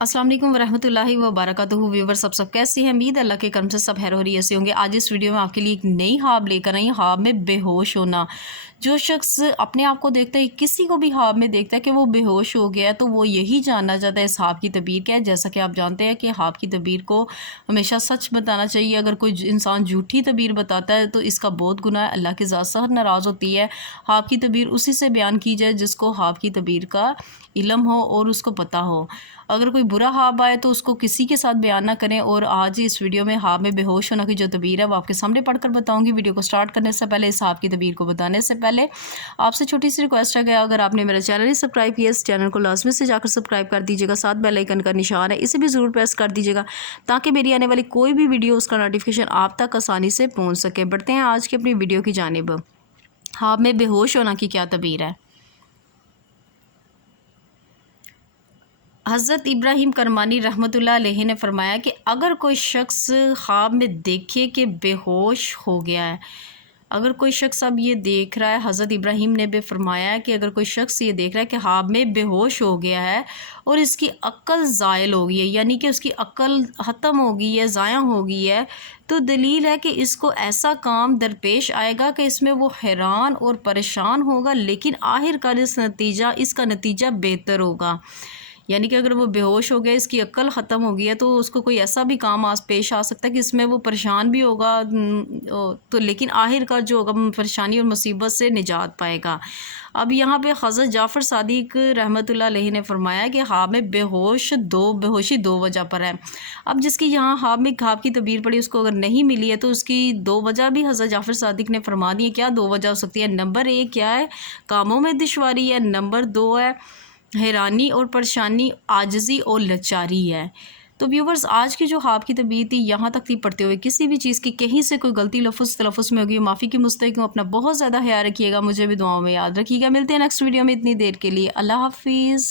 अस्सलाम वालेकुम वरहमतुल्लाहि वबरकातुहू। व्यूअर्स सब कैसे हैं? उम्मीद अल्लाह के करम से सब खैर और ऐसे होंगे। आज इस वीडियो में आपके लिए एक नई ख्वाब लेकर आई, ख्वाब में बेहोश होना। जो शख्स अपने आप को देखता है, किसी को भी ख्वाब में देखता है कि वो बेहोश हो गया है, तो वो यही जानना चाहता है इस ख्वाब की तबीर क्या है। जैसा कि आप जानते हैं कि ख्वाब की तबीर को हमेशा सच बताना चाहिए। अगर कोई इंसान झूठी तबीर बताता है तो इसका बहुत गुनाह है, अल्लाह की ज़ात सख्त नाराज़ होती है। ख्वाब की तबीर उसी से बयान की जाए जिसको ख्वाब की तबीर का इल्म हो और उसको पता हो। अगर कोई बुरा ख्वाब आए तो उसको किसी के साथ बयान ना करें। और आज इस वीडियो में ख्वाब में बेहोश होना की जो तबीर है वो आपके सामने पढ़कर बताऊंगी। वीडियो को स्टार्ट करने से पहले, इस ख्वाब की तबीर को बताने से पहले आपसे छोटी सी रिक्वेस्ट है कि अगर आपने मेरा चैनल ही सब्सक्राइब किया, इस चैनल को लाजमी से जाकर सब्सक्राइब कर दीजिएगा। साथ बेल आइकन का निशान है, इसे भी ज़रूर प्रेस कर दीजिएगा ताकि मेरी आने वाली कोई भी वीडियो उसका नोटिफिकेशन आप तक आसानी से पहुँच सके। बढ़ते हैं आज की अपनी वीडियो की जानिब। ख्वाब में बेहोश होना की क्या तबीर है। हज़रत इब्राहीम करमानी रहमतुल्लाह अलैहि ने फरमाया कि अगर कोई शख्स ख्वाब में देखे कि बेहोश हो गया है, अगर कोई शख्स अब ये देख रहा है, हज़रत इब्राहीम ने भी फरमाया कि अगर कोई शख्स ये देख रहा है कि ख्वाब में बेहोश हो गया है और इसकी अक्ल ज़ायल हो गई है, यानी कि उसकी अक्ल ख़त्म हो गई है, ज़ाया हो गई है, तो दलील है कि इसको ऐसा काम दरपेश आएगा कि इसमें वो हैरान और परेशान होगा, लेकिन आखिरकार इसका नतीजा बेहतर होगा। यानी कि अगर वो बेहोश हो गया, इसकी अक्ल ख़त्म हो गई है, तो उसको कोई ऐसा भी काम पेश आ सकता है कि इसमें वो परेशान भी होगा, तो लेकिन आखिरकार जो होगा परेशानी और मुसीबत से निजात पाएगा। अब यहाँ पे हज़रत जाफ़र सादिक रहमतुल्लाह अलैहि ने फरमाया कि ख्वाब में बेहोशी दो वजह पर है। अब जिसकी यहाँ ख्वाब की तबीर पड़ी उसको अगर नहीं मिली है तो उसकी दो वजह भी हज़रत जाफ़र सादिक ने फरमा दी है। क्या दो वजह हो सकती है? नंबर 1 क्या है? कामों में दुश्वारी है। नंबर 2 है हैरानी और परेशानी, आजिज़ी और लाचारी है। तो व्यूवर्स, आज की जो ख्वाब की तबीर थी यहाँ तक थी। पढ़ते हुए किसी भी चीज़ की कहीं से कोई गलती तलफ़ुज़ में होगी, माफ़ी की मुस्तहिक़ हूँ। अपना बहुत ज़्यादा ख्याल रखिएगा, मुझे भी दुआओं में याद रखिएगा। मिलते हैं नेक्स्ट वीडियो में। इतनी देर के लिए अल्लाह हाफ़िज़।